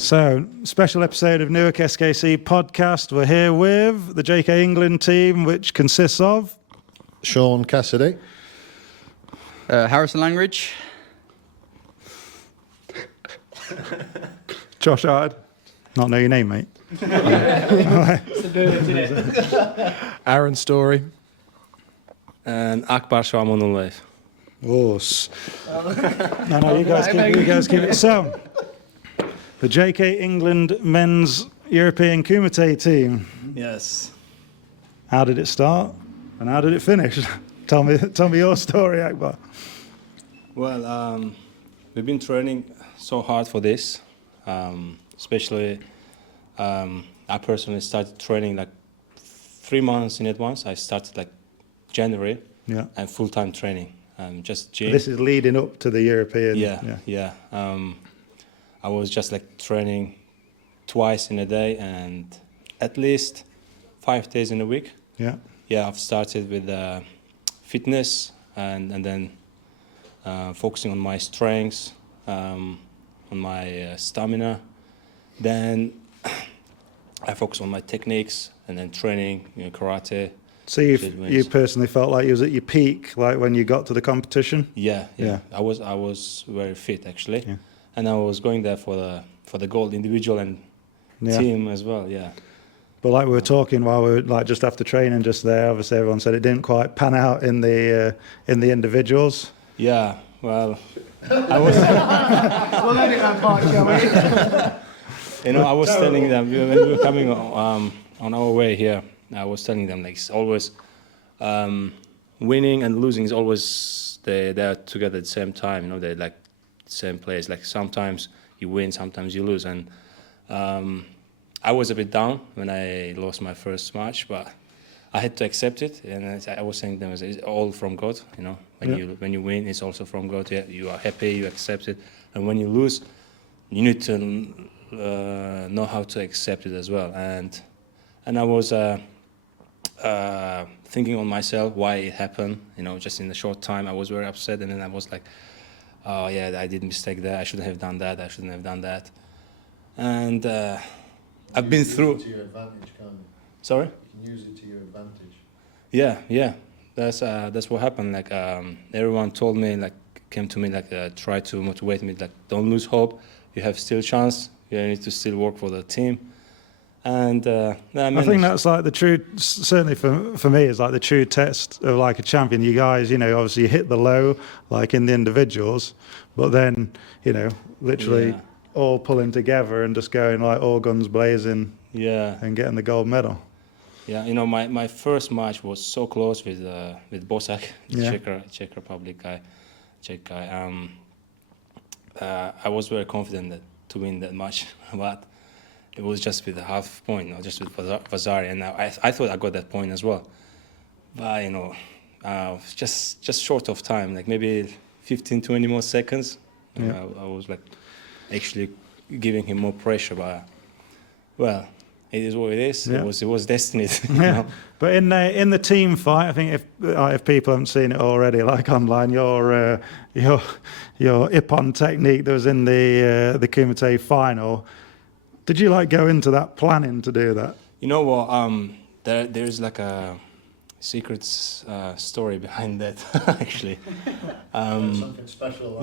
So, special episode of Newark SKC podcast. We're here with the JKA England team, which consists of Shaun Cassidy, Harrison Langridge, Josh Hyde. Not know your name, mate. Aaron Storey. And Akbar Shah on the live. Oh, no, you guys keep it. So, the JKA England men's European Kumite team. Yes. How did it start and how did it finish? Tell me your story, Akbar. Well, we've been training so hard for this, especially I personally started training like 3 months in advance. I started like January and full-time training, just gym. This is leading up to the European. Yeah. I was just like training twice in a day and at least 5 days in a week. Yeah. I've started with fitness and then focusing on my strengths, on my stamina. Then I focus on my techniques and then training, karate. So you personally felt like you was at your peak, like when you got to the competition? Yeah. I was very fit actually, and I was going there for the gold individual and team as well. Yeah. But like we were talking while we were like just after training just there, obviously everyone said it didn't quite pan out in the individuals. Yeah. Well, I was. We'll edit that part, shall we? I was telling them when we were coming on our way here. I was telling them like it's always winning and losing is always they're together at the same time. They're like same place. Like sometimes you win, sometimes you lose. And I was a bit down when I lost my first match, but I had to accept it. And I was saying to them, it's all from God. When you win, it's also from God. Yeah, you are happy, you accept it. And when you lose, you need to know how to accept it as well. And I was thinking on myself why it happened. Just in a short time, I was very upset, and then I was like, "Oh yeah, I did a mistake there. I shouldn't have done that. I shouldn't have done that." And I've been through. Use it to your advantage, can't you? Sorry. You can use it to your advantage. Yeah. That's what happened. Like everyone told me, like came to me, like try to motivate me, like don't lose hope. You have still chance. You need to still work for the team. And I think that's like the true, certainly for me, is like the true test of like a champion. You guys, obviously you hit the low, like in the individuals, but then, literally all pulling together and just going like all guns blazing and getting the gold medal. Yeah, my first match was so close with Bosak, Czech Republic guy, Czech guy. I was very confident to win that match, but it was just with a half point, just with Vasari, and I thought I got that point as well. But just short of time, like maybe 15, 20 more seconds. I was like actually giving him more pressure, but well, it is what it is. Yeah. It was destiny. But in the team fight, I think if people haven't seen it already, like online, your ippon technique that was in the Kumite final. Did you like go into that planning to do that? You know what? There's like a secret story behind that actually. Something special.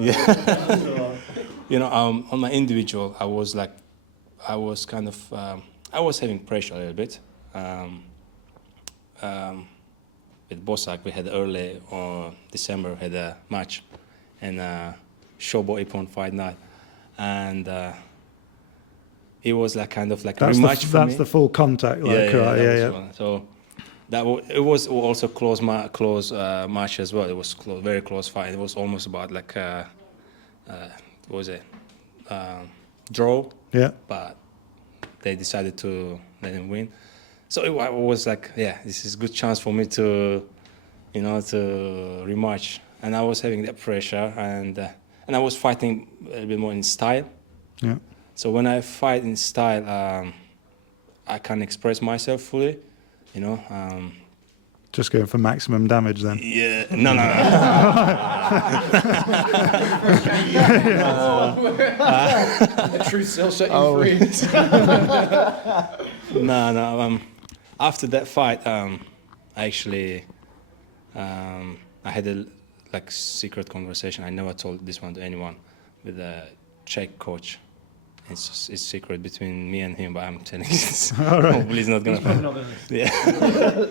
On my individual, I was having pressure a little bit. With Bosak, we had early December had a match, and Strobe ippon fight night, and it was like kind of like a rematch for me. That's the full contact, like, right? So it was also close match as well. It was very close fight. It was almost about like what was it draw? Yeah. But they decided to let him win. So it was like, this is a good chance for me to rematch. And I was having that pressure, and I was fighting a little bit more in style. Yeah. So when I fight in style, I can express myself fully, Just going for maximum damage then. Yeah, no. The truth shall set you free. No. After that fight, I actually, I had a secret conversation. I never told this one to anyone with a Czech coach. It's secret between me and him, but I'm telling you. All right. Hopefully he's not gonna. Yeah.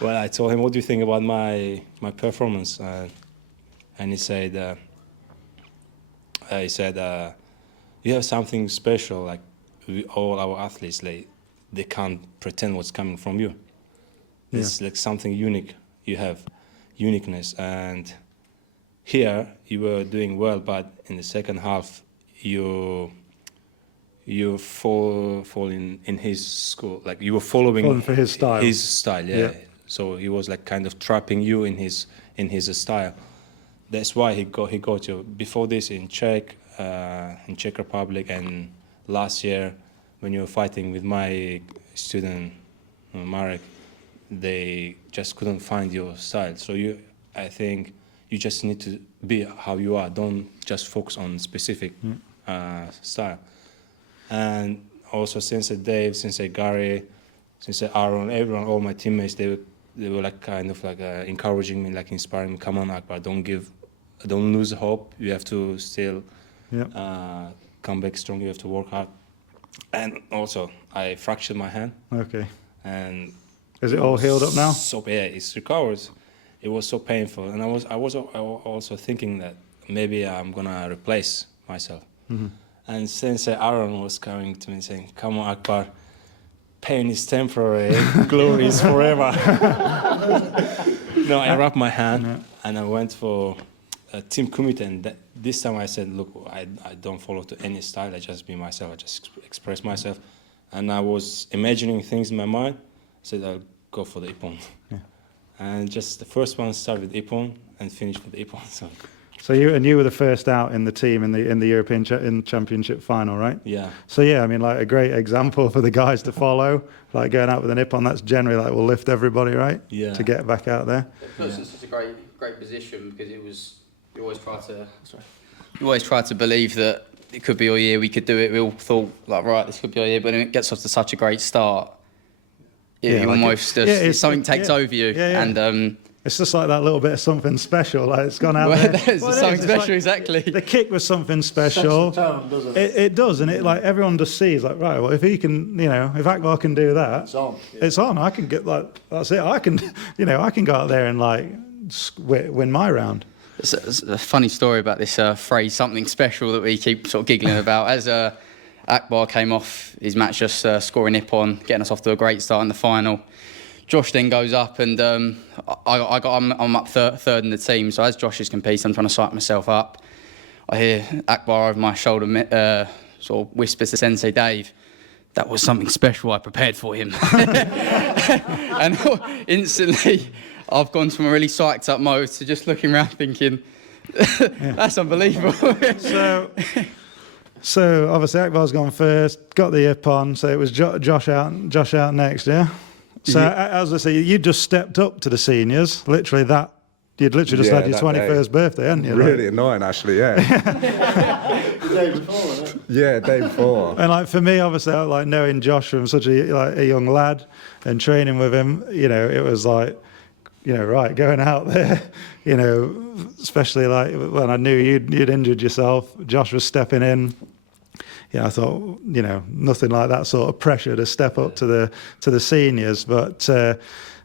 Well, I told him, "What do you think about my performance?" And he said, "You have something special. Like all our athletes, they can't pretend what's coming from you. It's like something unique. You have uniqueness, and here you were doing well, but in the second half, you fall in his school. Like you were following For his style. His style, yeah. So he was like kind of trapping you in his style. That's why he got you. Before this in Czech Republic, and last year when you were fighting with my student Marek, they just couldn't find your style. So I think you just need to be how you are. Don't just focus on specific style. And also since Dave, since Gary, since Aaron, everyone, all my teammates, they were like kind of like encouraging me, like inspiring me. Come on, Akbar, don't lose hope. You have to still come back strong. You have to work hard. And also, I fractured my hand. Okay. And is it all healed up now? So yeah, it's recovered. It was so painful, and I was also thinking that maybe I'm gonna replace myself. Mm-hmm. And since Aaron was coming to me saying, "Come on, Akbar, pain is temporary, glory is forever." No, I wrapped my hand and I went for Team Kumite, and this time I said, "Look, I don't follow to any style. I just be myself. I just express myself." And I was imagining things in my mind. I said, "I'll go for the Ippon." Yeah. And just the first one started with Ippon and finished with Ippon. So you were the first out in the team in the European Championship final, right? Yeah. So yeah, I mean, like a great example for the guys to follow, like going out with an Ippon. That's generally like will lift everybody, right? Yeah. To get back out there. It puts us in such a great position, because you always try to believe that it could be our year, we could do it. We all thought like, right, this could be our year, but when it gets off to such a great start, something takes over you, and it's just like that little bit of something special. Like it's gone out well, there. there's something special, exactly. The kick was something special. Sets the tone, doesn't It does, and it like everyone just sees like, right, well, if he can, if Akbar can do that, It's on. it's on. I can get like that's it. I can, I can go out there and like win my round. It's a funny story about this phrase, something special, that we keep sort of giggling about. As Akbar came off his match just scoring Ippon, getting us off to a great start in the final. Josh then goes up, and I'm up third in the team. So as Josh is competing, I'm trying to psych myself up. I hear Akbar over my shoulder sort of whisper to Sensei Dave, "That was something special I prepared for him." And instantly, I've gone from a really psyched up mode to just looking around thinking, that's unbelievable. So obviously Akbar's gone first, got the Ippon. So it was Josh out next, yeah. So as I say, you just stepped up to the seniors. You'd literally just had your 21st birthday, hadn't you? Really annoying, actually. Yeah. The day before, isn't it? Yeah, day before. And like for me, obviously, like knowing Josh from such a young lad and training with him, it was like, right, going out there, especially like when I knew you'd injured yourself, Josh was stepping in. Yeah, I thought, nothing like that sort of pressure to step up to the seniors. But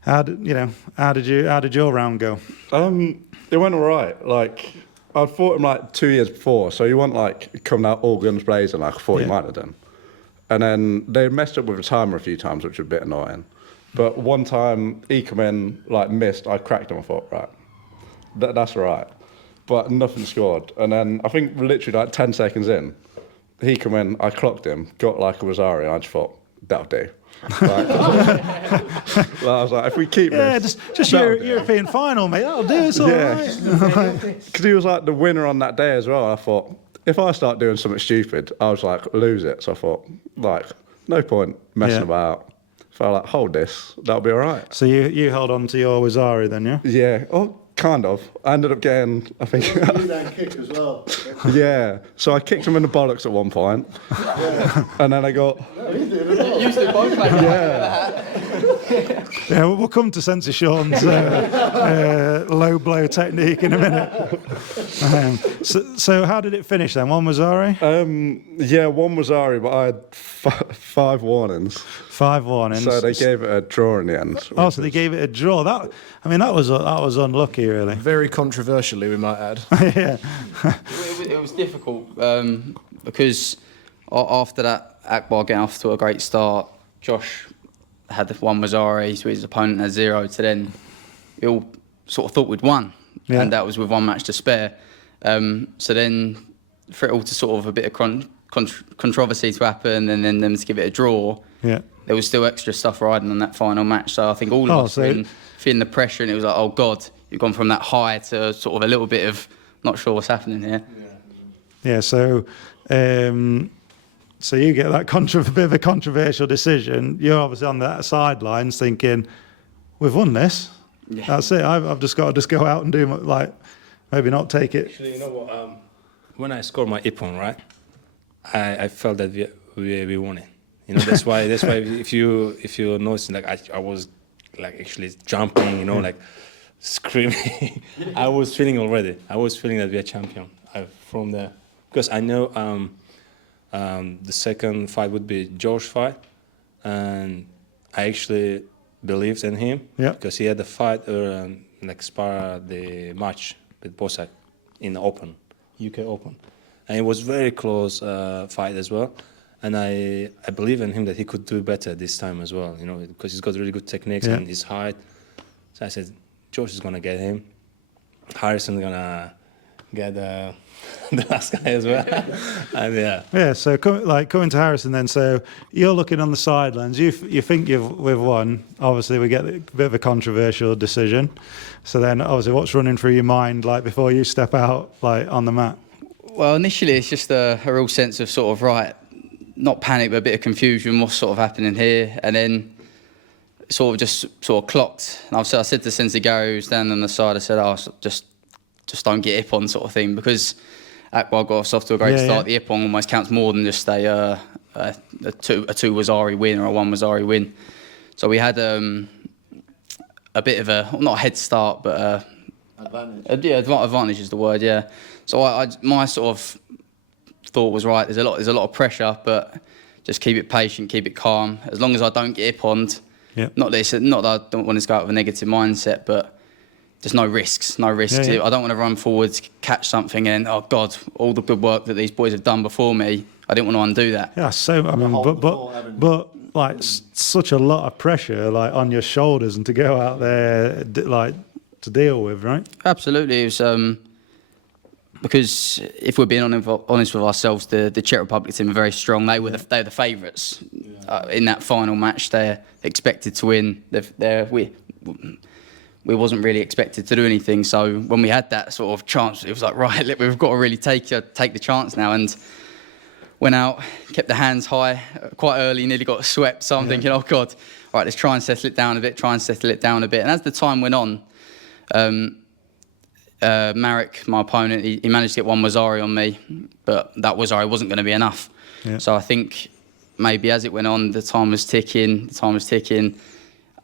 how did your round go? It went all right. Like I'd fought him like 2 years before, so he wasn't like coming out all guns blazing like I thought he might have done. And then they messed up with the timer a few times, which was a bit annoying. But one time he come in, like missed, I cracked him. I thought, right, that's all right. But nothing scored. And then I think literally like 10 seconds in, he come in, I clocked him, got like a Rosario, and I just thought, that'll do. Like, I was like, if we keep this... just European final, mate, that'll do, it's all right. Because he was like the winner on that day as well. I thought, if I start doing something stupid, I was like, lose it. So I thought, like, no point messing about. felt like, hold this, that'll be all right. So you held on to your Wazari then, yeah? Yeah, oh, kind of. I ended up getting, I think, You then kick as well. yeah. So I kicked him in the bollocks at one point, and then I got, Usually both like yeah. Yeah, we'll come to Sensor Shaun's low blow technique in a minute. So how did it finish then? One Wazari? Yeah, one was Ari, but I had 5 warnings. 5 warnings. So they gave it a draw in the end. Oh, so they gave it a draw. That was unlucky, really. Very controversially, we might add. Yeah. it was difficult because after that, Akbar getting off to a great start, Josh had the one Wazari, so his opponent had 0. To then, we all sort of thought we'd won, Yeah. and that was with 1 match to spare. So then, for it all to sort of a bit of controversy to happen, and then them to give it a draw, Yeah. there was still extra stuff riding on that final match. So I think all of us were feeling the pressure, and it was like, oh God, you've gone from that high to sort of a little bit of not sure what's happening here. Yeah. So you get that bit of a controversial decision. You're obviously on the sidelines thinking, we've won this. Yeah. That's it. I've just got to go out and do maybe not take it. Actually, you know what? When I scored my Ippon, right, I felt that we won it. You know, that's why if you notice, like I was like actually jumping, you know, like screaming. I was feeling that we are champion from there, because I know the second fight would be Josh fight, and I actually believed in him, because he had the fight like spar the match with Bosak in the Open, UK Open, and it was very close fight as well. And I believe in him that he could do better this time as well, you know, because he's got really good techniques and his height. So I said, Josh is gonna get him. Harrison gonna get the last guy as well. And Yeah. So coming to Harrison then. So you're looking on the sidelines. You think we've won. Obviously, we get a bit of a controversial decision. So then, obviously, what's running through your mind like before you step out like on the mat? Well, initially it's just a real sense of sort of not panic, but a bit of confusion. What's sort of happening here? And then sort of clocked. And I said to Sensei Gary, who's standing on the side, I said, just don't get Ippon sort of thing, because Akbar got us off to a great start. The Ippon almost counts more than just a 2 Wazari win or a 1 Wazari win. So we had a bit of not a head start, but Advantage. advantage is the word. Yeah. So my sort of thought was right. There's a lot of pressure, but just keep it patient, keep it calm. As long as I don't get Ipponed, not that I don't want to go out with a negative mindset, but there's no risks. I don't want to run forwards, catch something, and oh God, all the good work that these boys have done before me, I didn't want to undo that. Yeah. So I mean, but like such a lot of pressure like on your shoulders, and to go out there like to deal with, right? Absolutely, it was. Because if we're being honest with ourselves, the Czech Republic team are very strong. They're the favourites in that final match. They're expected to win. We wasn't really expected to do anything. So when we had that sort of chance, it was like, right, we've got to really take the chance now. And went out, kept the hands high quite early, nearly got swept. So I'm thinking, oh God, all right, let's try and settle it down a bit. And as the time went on, Marek, my opponent, he managed to get 1 Wazari on me, but that Wazari wasn't going to be enough. Yeah. So I think maybe as it went on, the time was ticking.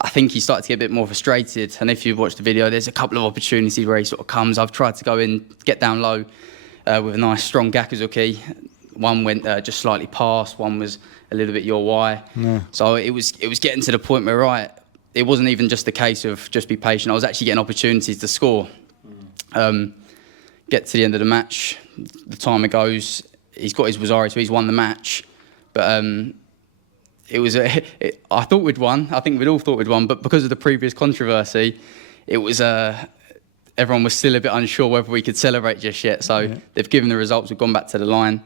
I think he started to get a bit more frustrated. And if you watch the video, there's a couple of opportunities where he sort of comes. I've tried to go in, get down low with a nice strong Gakuzuki. One went just slightly past, one was a little bit your Y. Yeah. So it was getting to the point where, right, it wasn't even just a case of just be patient. I was actually getting opportunities to score. Get to the end of the match, the timer goes, he's got his Wazari, so he's won the match. But I thought we'd won. I think we'd all thought we'd won, but because of the previous controversy, it was everyone was still a bit unsure whether we could celebrate just yet. So they've given the results, we've gone back to the line.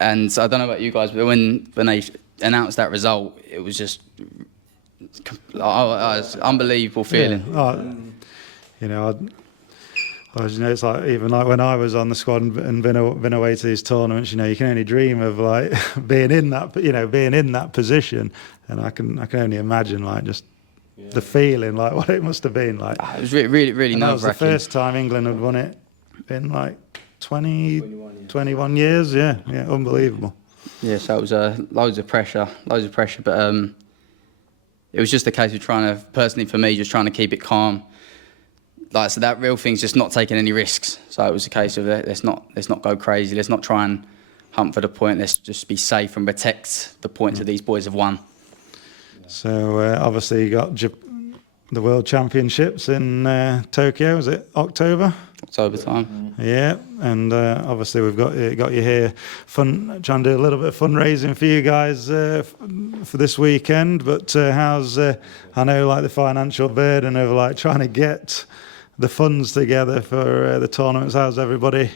And I don't know about you guys, but when they announced that result, it was just was an unbelievable feeling. Yeah. It's like even like when I was on the squad and been away to these tournaments, you can only dream of like being in that position, and I can only imagine like just the feeling, like what it must have been like. It was really And that was the nerve-wracking. first time England had won it in like 21 years. Yeah, unbelievable. Yeah, so it was loads of pressure, but it was just a case of personally for me, just trying to keep it calm. Like, so that real thing's just not taking any risks. So it was a case of let's not go crazy, let's not try and hunt for the point, let's just be safe and protect the points that these boys have won. So obviously you got the World Championships in Tokyo, was it October time. Yeah, and obviously we've got you here, trying to do a little bit of fundraising for you guys for this weekend. But how's I know like the financial burden of like trying to get the funds together for the tournaments. How's everybody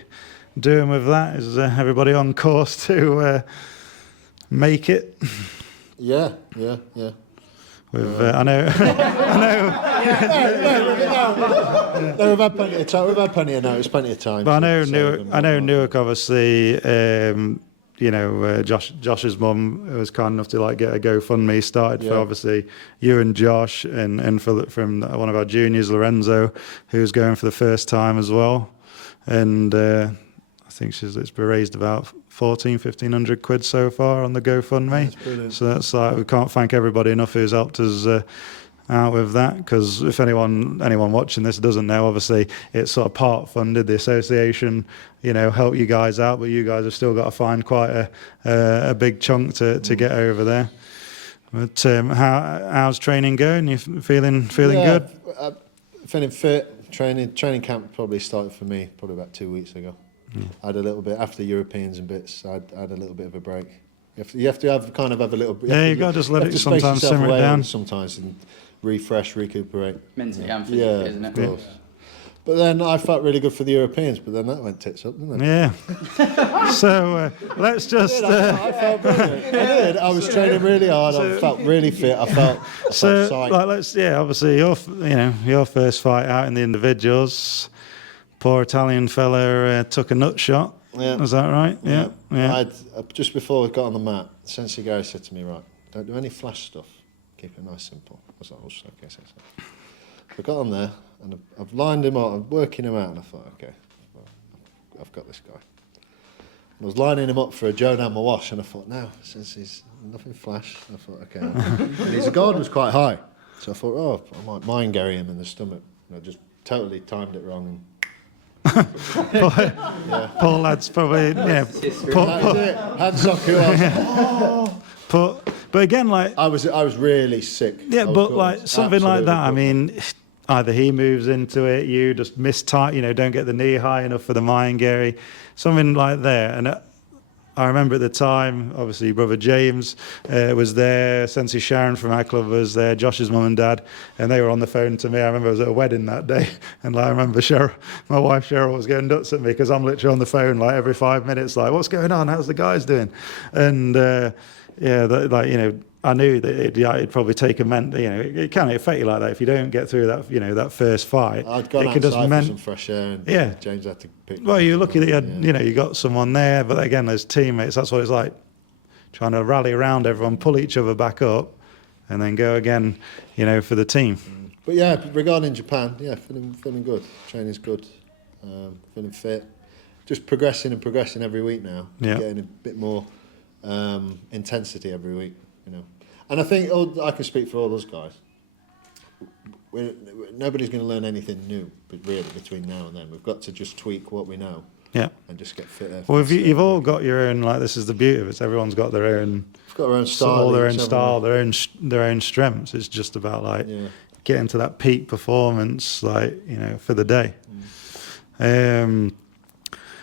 doing with that? Is everybody on course to make it? Yeah. With I know. No, we've had plenty of time. We've had plenty of notice, plenty of time. But I know Newark obviously. Josh's mum was kind enough to like get a GoFundMe started for obviously you and Josh, and from one of our juniors, Lorenzo, who's going for the first time as well, and I think it's been raised about 1,500 quid so far on the GoFundMe. So that's like, we can't thank everybody enough who's helped us out with that, because if anyone watching this doesn't know, obviously it's sort of part funded. The association, help you guys out, but you guys have still got to find quite a big chunk to get over there. But how's training going? You feeling good? Feeling fit. Training camp probably started for me probably about 2 weeks ago. I had a little bit after Europeans and bits. I had a little bit of a break. You have to have a little. You got to just let it sometimes simmer it down. Sometimes and refresh, recuperate. Mentally and physically, isn't it? Of course. But then I felt really good for the Europeans. But then that went tits up, didn't it? Yeah. So let's just. I felt brilliant. I did. I was training really hard. I felt really fit. I felt psyched. Obviously your first fight out in the individuals. Poor Italian fella took a nut shot. Yeah. Was that right? Yeah. Just before I got on the mat, Sensei Gary said to me, right, don't do any flash stuff. Keep it nice, simple. I was like, oh, okay, Sensei. I got on there, and I've lined him up, I'm working him out, and I thought, okay, well, I've got this guy. And I was lining him up for a Joe down my wash, and I thought, no, since he's nothing flash, I thought, okay. And his guard was quite high, so I thought, oh, I might mind Gary him in the stomach. And I just totally timed it wrong. And Paul lads probably but again, like I was really sick. Yeah, but like something like that. I mean, either he moves into it, you just miss tight, don't get the knee high enough for the Mayan Gary, something like that. And I remember at the time, obviously, brother James was there, Sensei Sharon from our club was there, Josh's mum and dad, and they were on the phone to me. I remember I was at a wedding that day, and I remember my wife Cheryl was going nuts at me because I'm literally on the phone like every 5 minutes, like, what's going on? How's the guys doing? And I knew that it'd probably take it can affect you like that if you don't get through that, that first fight. I'd gone outside for some fresh air, and James had to pick. Well, you're lucky that you got someone there, but again, as teammates, that's what it's like, trying to rally around everyone, pull each other back up, and then go again, for the team. But yeah, regarding Japan, feeling good. Training's good, feeling fit, just progressing every week now. Getting a bit more intensity every week. And I think I can speak for all those guys. Nobody's going to learn anything new, but really between now and then, we've got to just tweak what we know. Yeah. And just get fitter. Well, you've all got your own. Like, this is the beauty of it. Everyone's got their own. We've got our own style. All their own style, their own strengths. It's just about like getting to that peak performance, for the day.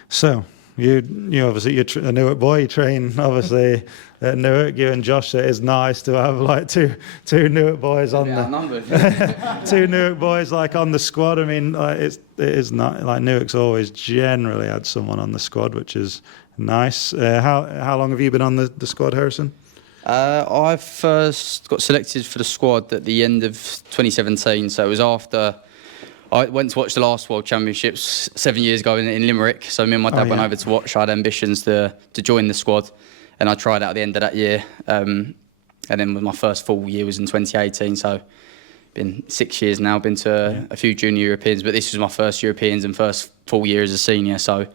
So. You obviously, you're a Newark boy, you train obviously at Newark. You and Josh, it is nice to have like two Newark boys on the two Newark boys like on the squad. I mean, it is not like Newark's always generally had someone on the squad, which is nice. How long have you been on the squad, Harrison? I first got selected for the squad at the end of 2017, so it was after I went to watch the last World Championships 7 years ago in Limerick. So me and my dad went over to watch. I had ambitions to join the squad, and I tried out at the end of that year. And and then my first full year was in 2018. So been 6 years now. Been to a few junior Europeans, but this was my first Europeans and first full year as a senior. So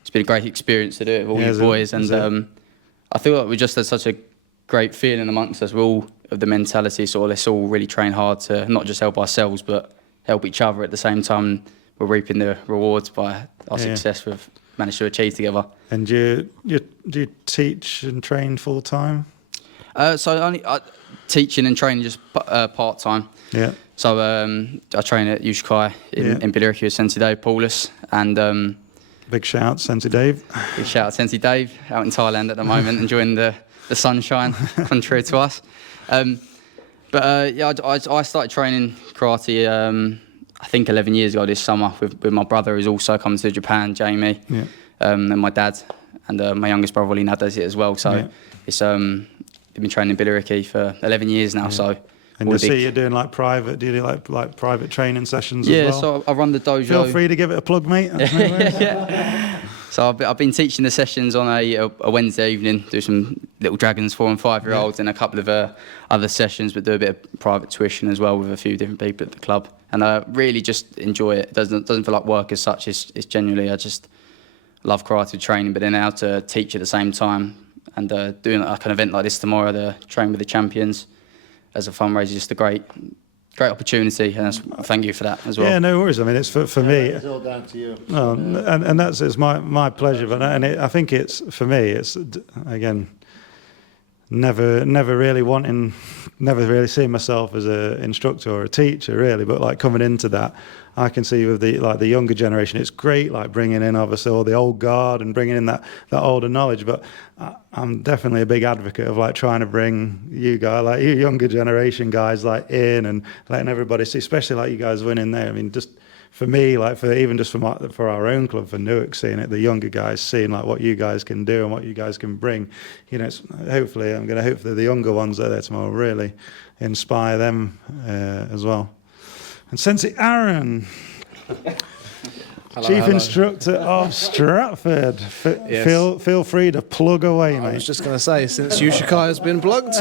it's been a great experience to do it with all you boys, and I feel like we just had such a great feeling amongst us. We're all of the mentality, sort of let's all really train hard to not just help ourselves, but help each other at the same time. We're reaping the rewards by our success we've managed to achieve together. And do you teach and train full time? So only teaching and training just part time. Yeah. So I train at JKA in Billericay with Sensei Dave Paulus, and big shout, Sensei Dave. big shout out Sensei Dave out in Thailand at the moment, enjoying the sunshine, contrary to us. Yeah, I started training karate. I think 11 years ago this summer with my brother who's also come to Japan, Jamie, and my dad, and my youngest brother Ollie now does it as well. So it's I've been training in Billericay for 11 years now. So and you see you're doing like private. Do you do like private training sessions? Yeah, as well? so I run the dojo. Feel free to give it a plug, mate. So I've been teaching the sessions on a Wednesday evening, do some little dragons 4 and 5 year olds, and a couple of other sessions, but do a bit of private tuition as well with a few different people at the club. And I really just enjoy it. It doesn't feel like work as such. It's genuinely, I just love karate training, but then now to teach at the same time and doing like an event like this tomorrow, the Train with the Champions as a fundraiser, just a great opportunity, and thank you for that as well. Yeah, no worries. I mean, it's for me. It's all down to you. No, and it's my pleasure. But I think it's for me. It's again, never really seeing myself as an instructor or a teacher really. But like coming into that, I can see with the younger generation, it's great. Like bringing in obviously all the old guard and bringing in that older knowledge. But I'm definitely a big advocate of like trying to bring you guys, like you younger generation guys, like in and letting everybody see, especially like you guys winning there. I mean, just for me, like for our own club, for Newark, seeing it, the younger guys seeing like what you guys can do and what you guys can bring. You know, hopefully the younger ones that are there tomorrow really inspire them as well. And Sensei Aaron. Chief Instructor of Stratford. Feel free to plug away, mate. I was just going to say, since JKA has been plugged,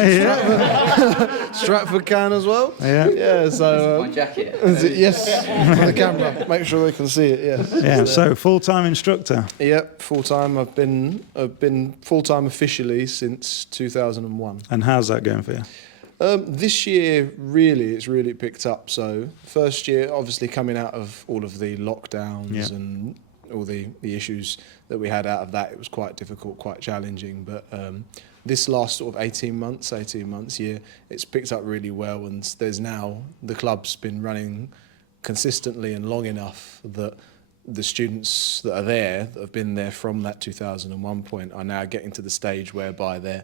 Stratford can as well. Yeah. So My jacket. yes, for the camera, make sure they can see it. Yes. Yeah. So full-time instructor. Yep, full time. I've been full time officially since 2001. And how's that going for you? This year, it's really picked up. So first year, obviously coming out of all of the lockdowns and all the issues that we had out of that, it was quite difficult, quite challenging. But this last sort of 18 months, it's picked up really well. And there's now, the club's been running consistently and long enough that the students that are there, that have been there from that 2001 point, are now getting to the stage whereby they're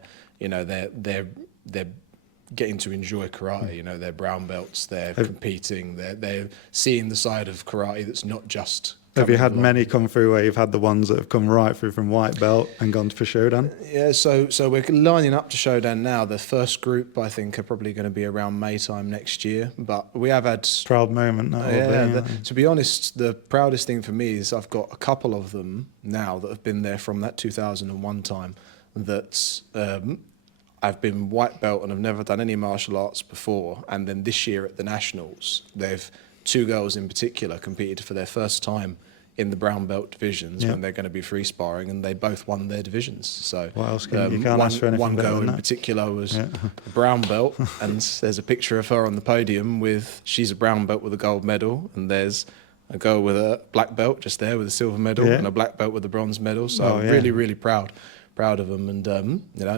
getting to enjoy karate. You know, they're brown belts, they're competing, they're seeing the side of karate that's not just. Have you had many come through where you've had the ones that have come right through from white belt and gone for Shodan? Yeah, so we're lining up to Shodan now. The first group, I think, are probably going to be around May time next year. But we have had Proud moment. To be honest, the proudest thing for me is I've got a couple of them now that have been there from that 2001 time that. I've been white belt and I've never done any martial arts before. And then this year at the Nationals, two girls in particular competed for their first time in the brown belt divisions when they're going to be free sparring, and they both won their divisions. So what else you can't ask for anything one better girl than in that. particular was a brown belt, and there's a picture of her on the podium she's a brown belt with a gold medal, and there's a girl with a black belt just there with a silver medal and a black belt with a bronze medal. So I'm really, really proud of them, and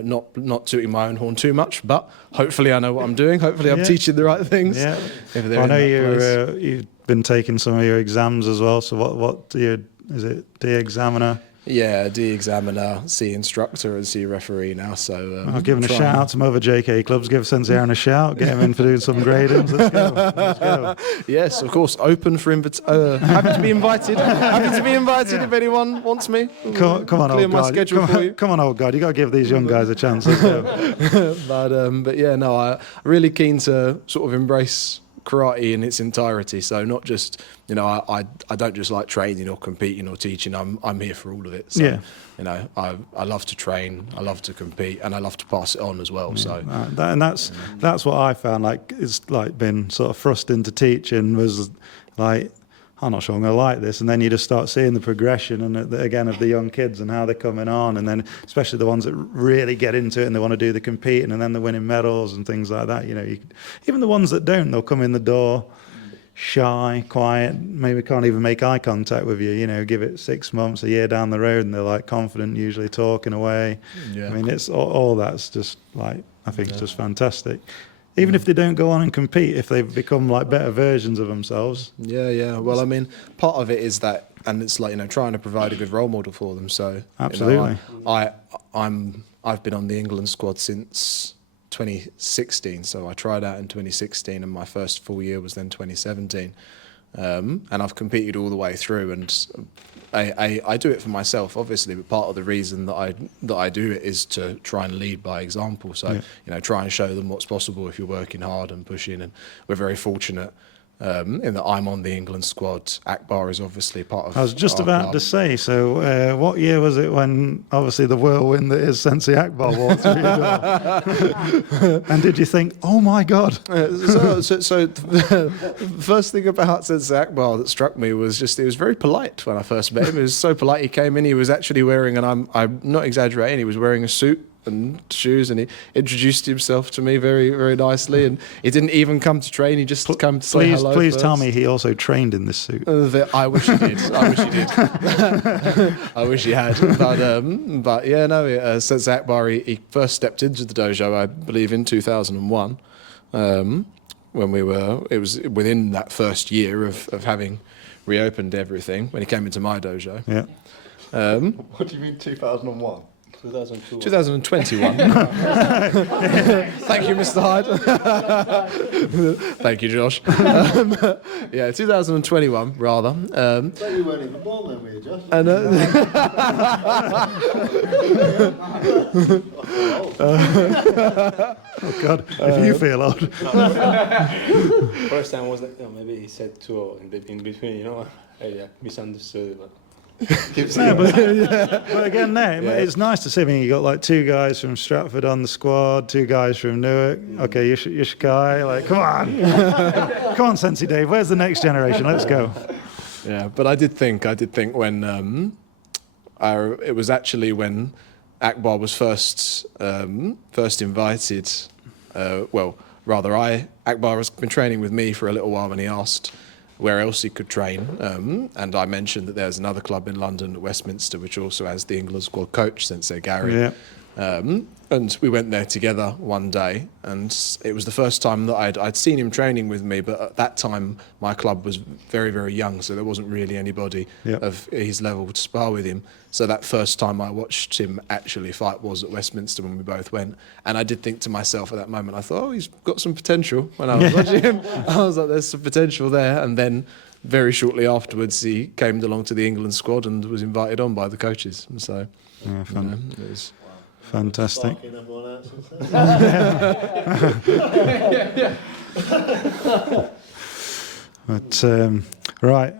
not tooting my own horn too much, but hopefully I know what I'm doing. Hopefully I'm teaching the right things. Yeah. If they're I know in you've been taking some of your exams as well. So what is it? D examiner? Yeah, D examiner, C instructor, and C referee now. So I've given a shout out to some other JKA clubs. Give Sensei Aaron a shout. Get him in for doing some gradings. Let's go. Yes, of course. Open for happy to be invited. Happy to be invited if anyone wants me. Come on, clear old my God. schedule for you. Come on, old God. You got to give these young guys a chance. Let's go. But yeah, no, I'm really keen to sort of embrace karate in its entirety. So not just, you know, I don't just like training or competing or teaching. I'm here for all of it. So, Yeah. you know, I love to train, I love to compete, and I love to pass it on as well. So And that's what I found, like, it's like been sort of thrust into teaching was like, I'm not sure I'm going to like this. And then you just start seeing the progression and again of the young kids and how they're coming on. And then especially the ones that really get into it and they want to do the competing and then they're winning medals and things like that. You know, even the ones that don't, they'll come in the door shy, quiet, maybe can't even make eye contact with you. You know, give it 6 months, a year down the road and they're like confident, usually talking away. Yeah. I mean, it's all that's just like, I think it's just fantastic. Even if they don't go on and compete, if they've become like better versions of themselves. yeah. Well, I mean, part of it is that, and it's like, you know, trying to provide a good role model for them. So Absolutely. you know, I've been on the England squad since 2016. So I tried out in 2016, and my first full year was then 2017. And I've competed all the way through, and I do it for myself, obviously, but part of the reason that I do it is to try and lead by example. So, you know, try and show them what's possible if you're working hard and pushing. And we're very fortunate in that I'm on the England squad. Akbar is obviously part of. I was just our about club. to say, so what year was it when obviously the whirlwind that is Sensei Akbar walked through your door? And did you think, oh my God? So the first thing about Sensei Akbar that struck me was just he was very polite when I first met him. He was so polite. He came in, he was actually wearing, and I'm not exaggerating, he was wearing a suit and shoes, and he introduced himself to me very, very nicely. And he didn't even come to train; he just come to say hello. Please first. tell me he also trained in this suit. I wish he did. I wish he did. I wish he had. But yeah, no. Sensei Akbar, he first stepped into the dojo, I believe, in 2001. When it was within that first year of having reopened everything. When he came into my dojo. Yeah. What do you mean 2001? 2002. 2021. Thank you, Mr. Hyde. Thank you, Josh. Yeah, 2021, rather. I bet you weren't even born then, were you, Josh? And, Oh God, if you feel old. First time was like, you know, maybe he said two in between, you know. I misunderstood, but. No, but again, no, it's nice to see. I mean, you got like 2 guys from Stratford on the squad, 2 guys from Newark. Okay, Yoshikai, like, come on, come on, Sensei Dave. Where's the next generation? Let's go. yeah, but I did think when it was actually when Akbar was first invited. Akbar has been training with me for a little while, and he asked where else he could train, and I mentioned that there's another club in London, Westminster, which also has the England squad coach, Sensei Gary. Yeah. And we went there together one day, and it was the first time that I'd seen him training with me, but at that time my club was very, very young, so there wasn't really anybody of his level to spar with him. So that first time I watched him actually fight was at Westminster when we both went, and I did think to myself at that moment, I thought, oh, he's got some potential. When I was watching him, I was like, there's some potential there. And then very shortly afterwards, he came along to the England squad and was invited on by the coaches. And so, Yeah, you know, it was. Fantastic. Sparking everyone out since then. But right,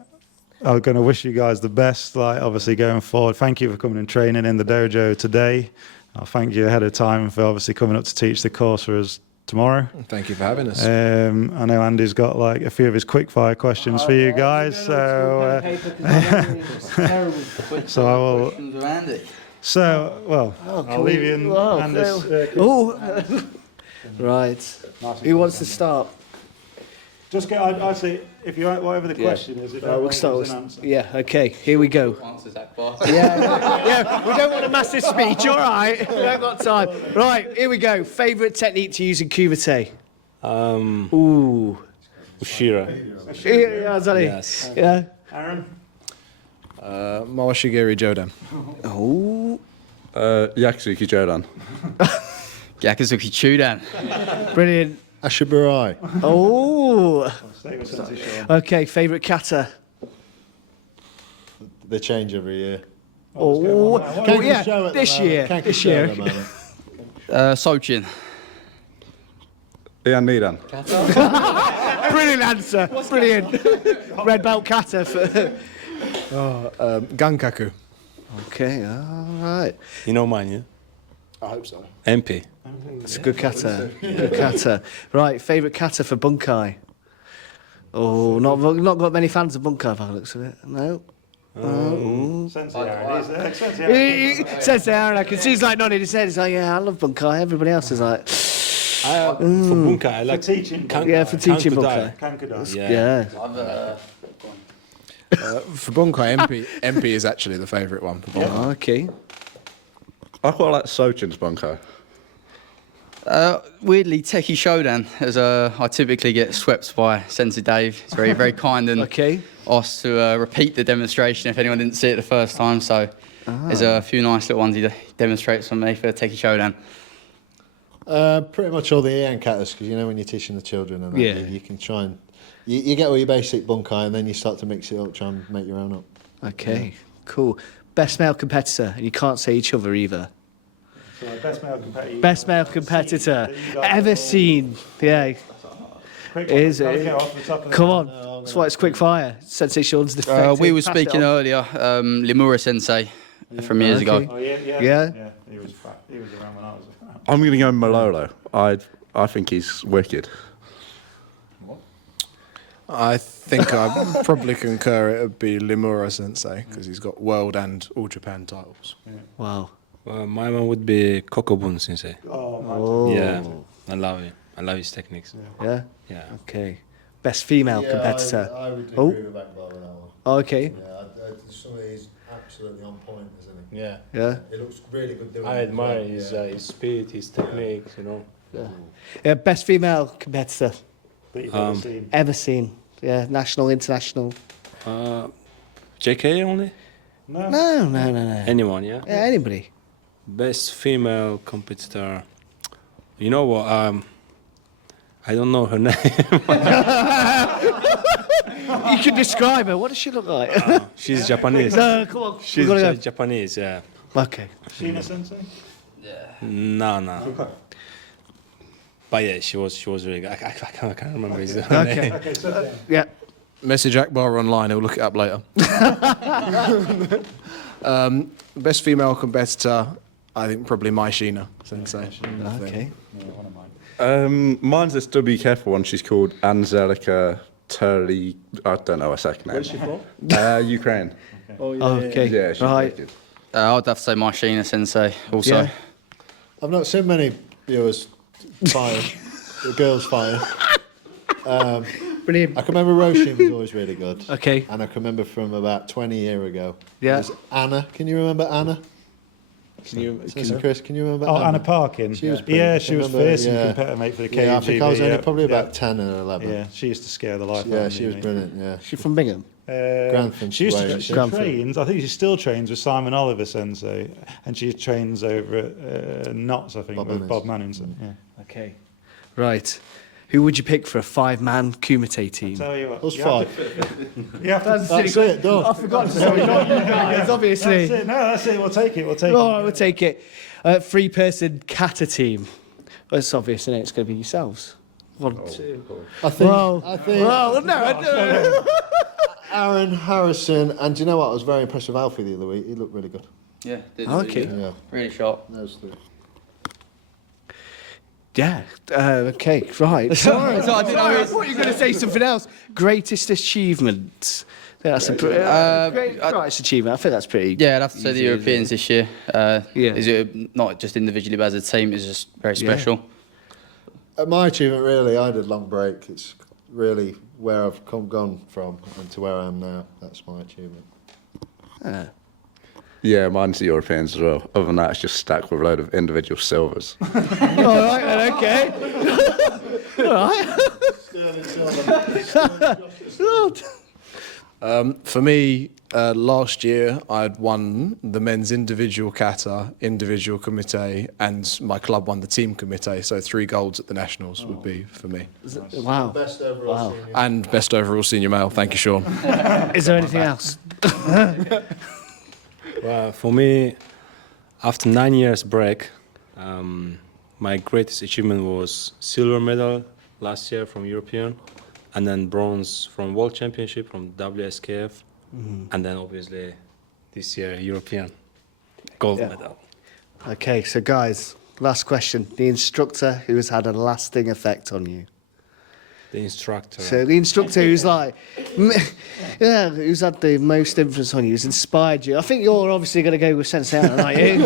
I'm going to wish you guys the best. Like, obviously going forward. Thank you for coming and training in the dojo today. I'll thank you ahead of time for obviously coming up to teach the course for us tomorrow. Thank you for having us. I know Andy's got like a few of his quickfire questions for you guys, so so I will. Questions with Andy. So, well, I'll leave you in Andy's. Right. Who wants to start? Just get. I'd say if you whatever the question is, if We'll start gives with, an answer. yeah, okay, here we go. Answers Akbar. Yeah, we don't want a massive speech, all right? We haven't got time. Right, here we go. Favourite technique to use in Kumite? Ooh. Ushira. Yeah, Zali. Yes. Yeah. Aaron. Mawashigiri Jodan. Oh. Yakuzuki Jodan. Yakuzuki Chudan. Brilliant. Ashiburai. Oh. Stay with Sensei Shaun. Okay, favourite kata? They change every year. Oh, Kanku yeah, show at the this moment. year. Kanku This show year. at the moment. Sochin. Ian Needham. Brilliant answer. Brilliant. Red belt kata. Gankaku. Okay, all right. You know mine, yeah? I hope so. MP. It's a good kata. Good kata. Right, favourite kata for Bunkai? Oh, not got many fans of Bunkai by the looks of it. No. Sensei Aaron, he's there. Sensei Aaron. He says to Aaron, I can see he's like nodding his head. He's like, yeah, I love Bunkai. Everybody else is like, For Bunkai, I like teaching. yeah, for teaching Kankudai. Bunkai. Kankudai. Yeah. For Bunkai, MP is actually the favourite one. For Bunkai. Oh, okay. I quite like Sochin's Bunkai. Weirdly, Techie Showdown, as I typically get swept by Sensei Dave. He's very, very kind and Okay. asked to repeat the demonstration if anyone didn't see it the first time. So there's a few nice little ones he demonstrates on me for Techie Showdown. Pretty much all the Ian katas, because you know when you're teaching the children and that, Yeah. you can try and you get all your basic bunkai and then you start to mix it up, try and make your own up. Okay, cool. Best male competitor, and you can't say each other either. So, best male competitor. Best male competitor ever seen. Yeah. Quick, Is gotta it? go off the top of the Come on. That's why it's quick fire. Sensei Shaun's defective. We were Pass it speaking on. earlier, Limura Sensei from years Okay. ago. Oh, yeah. Yeah? He was around when I was around. I'm going to go Malolo. I think he's wicked. I think I probably concur it would be Limura Sensei because he's got world and all Japan titles. Wow. My one would be Kokobun Sensei. Oh. Yeah, I love it. I love his techniques. Yeah? Yeah. Okay. Best female competitor. I would Oh. agree with Akbar with that one. Oh, okay. Yeah, some of these absolutely on point, isn't he? Yeah, Yeah. It looks really good doing I it. admire his speed, his techniques, you know. Yeah, best female competitor That you've ever seen. ever seen. Yeah, national, international. JKA only? No. No. Anyone, yeah? Yeah, anybody. Best female competitor. You know what? I don't know her name. You can describe her. What does she look like? She's Japanese. No, come on. She's We've gotta Japanese, yeah. go. Okay. Sheena Sensei? No. But yeah, she was really good. I can't remember his name. Okay. Okay, so Yeah. Message Akbar online, he'll look it up later. Best female competitor, I think probably Mai Sheena Sensei. Okay. Mine's this be careful one. She's called Angelica Turley. I don't know her second name. Where's she from? Ukraine. Okay. Yeah, she's right. wicked. I'd have to say Marshina Sensei also. Yeah. I've not seen many viewers fire, the girls fire. Brilliant. I can remember Roshin was always really good. Okay. And I can remember from about 20 years ago. Yeah. There's Anna. Can you remember Anna? Chris, can you remember Anna Parkin. She was pretty- Yeah, I she was remember, fierce yeah. and competitor mate for the KGB. Yeah, I think I was only probably yeah. about 10 or 11. Yeah, she used to scare the life out Yeah, of me. she was mate. brilliant, yeah. She from Bingham. Grantham, She used to Wales, she yeah. trains. I think she still trains with Simon Oliver Sensei, and she trains over at Notts, I think, Bob with Mannings. Bob Manninson. Yeah. Okay. Right. Who would you pick for a 5-man Kumite team? Tell you what, Us you have five. You have to. That's it, done. I forgot to say not you guys, obviously. That's it. No, that's it. We'll take it. We'll take All right, it. we'll take it. 3-person kata team. Well, it's obvious, isn't it? It's going to be yourselves. 1, 2. I think, Well, I think no. Aaron Harrison, and do you know what? I was very impressed with Alfie the other week. He looked really good. Yeah, Okay. Yeah, really sharp. those three. Yeah. Okay. Right. Sorry. I didn't know. I thought you were going to say something else. Greatest achievement. That's a greatest achievement. I think that's pretty. Yeah, I'd have to say the easy, Europeans this year. Yeah. Is it not just individually, but as a team, it's just very special. My achievement, really, I did long break. It's really where I've gone from and to where I am now. That's my achievement. Yeah, mine's the Europeans as well. Other than that, it's just stacked with a load of individual silvers. All right. Okay. All right. For me, last year I'd won the men's individual kata, individual kumite, and my club won the team kumite. So 3 golds at the nationals would be for me. Wow. Best overall senior. And best overall senior male. Thank you, Shaun. Is there anything else? Well, for me, after 9 years break, my greatest achievement was silver medal last year from European, and then bronze from World Championship from WSKF, and then obviously this year European gold medal. Okay, so guys, last question. The instructor who has had a lasting effect on you. The instructor. So the instructor who's like, who's had the most influence on you, who's inspired you. I think you're obviously going to go with Sensei Aaron, aren't you?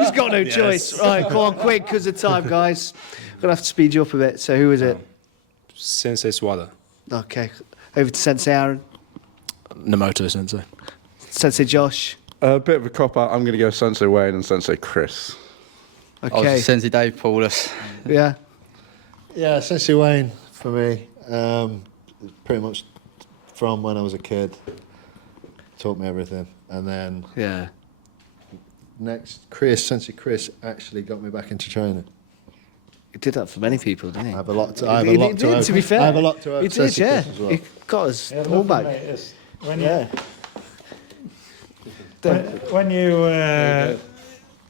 He's got no choice. Right, go on, quick, because of time, guys. I'm going to have to speed you up a bit. So who is it? Sensei Swada. Okay, over to Sensei Aaron. Namoto Sensei. Sensei Josh. A bit of a cop out. I'm going to go Sensei Wayne and Sensei Chris. Okay. Sensei Dave Paulus. Yeah. Yeah, Sensei Wayne for me. Pretty much from when I was a kid. Taught me everything. And then next, Sensei Chris actually got me back into training. He did that for many people, didn't he? I have a lot to He did, to be fair. I have a lot to owe He did, Sensei yeah. Chris as well. He got us all back. When you,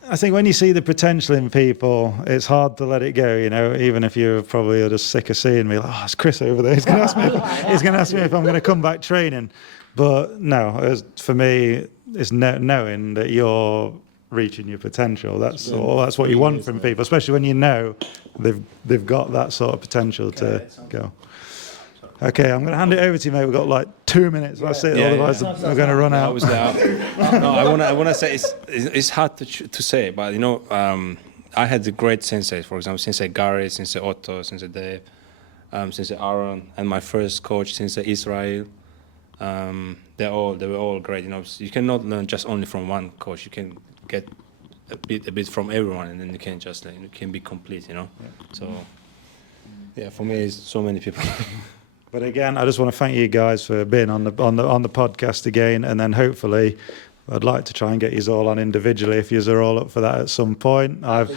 I think when you see the potential in people, it's hard to let it go. You know, even if you're probably just sick of seeing me, like, oh, it's Chris over there. He's going to ask me. He's going to ask me if I'm going to come back training. But no, for me, it's knowing that you're reaching your potential. That's what you want from people, especially when you know they've got that sort of potential to go. Okay, I'm going to hand it over to you, mate. We've got like 2 minutes. That's it. Otherwise, we're going to run out. I want to say it's hard to say, but you know, I had the great senseis. For example, Sensei Gary, Sensei Otto, Sensei Dave, Sensei Aaron, and my first coach, Sensei Israel. They were all great. You know, you cannot learn just only from one coach. You can get a bit from everyone, and then you can just you can be complete. You know, so yeah, for me, it's so many people. But again, I just want to thank you guys for being on the podcast again, and then hopefully, I'd like to try and get you all on individually if you are all up for that at some point. When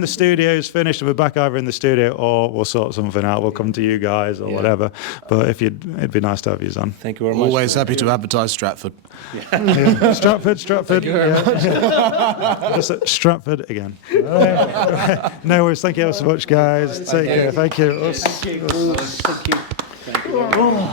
the studio's finished and we're back either in the studio or we'll sort something out. We'll come to you guys or whatever. But it'd be nice to have you on. Thank you very much. Always happy to advertise Stratford. Yeah. Stratford. Just Stratford again. No worries. Thank you ever so much, guys. Take care. Thank you. Thank you. Thank you.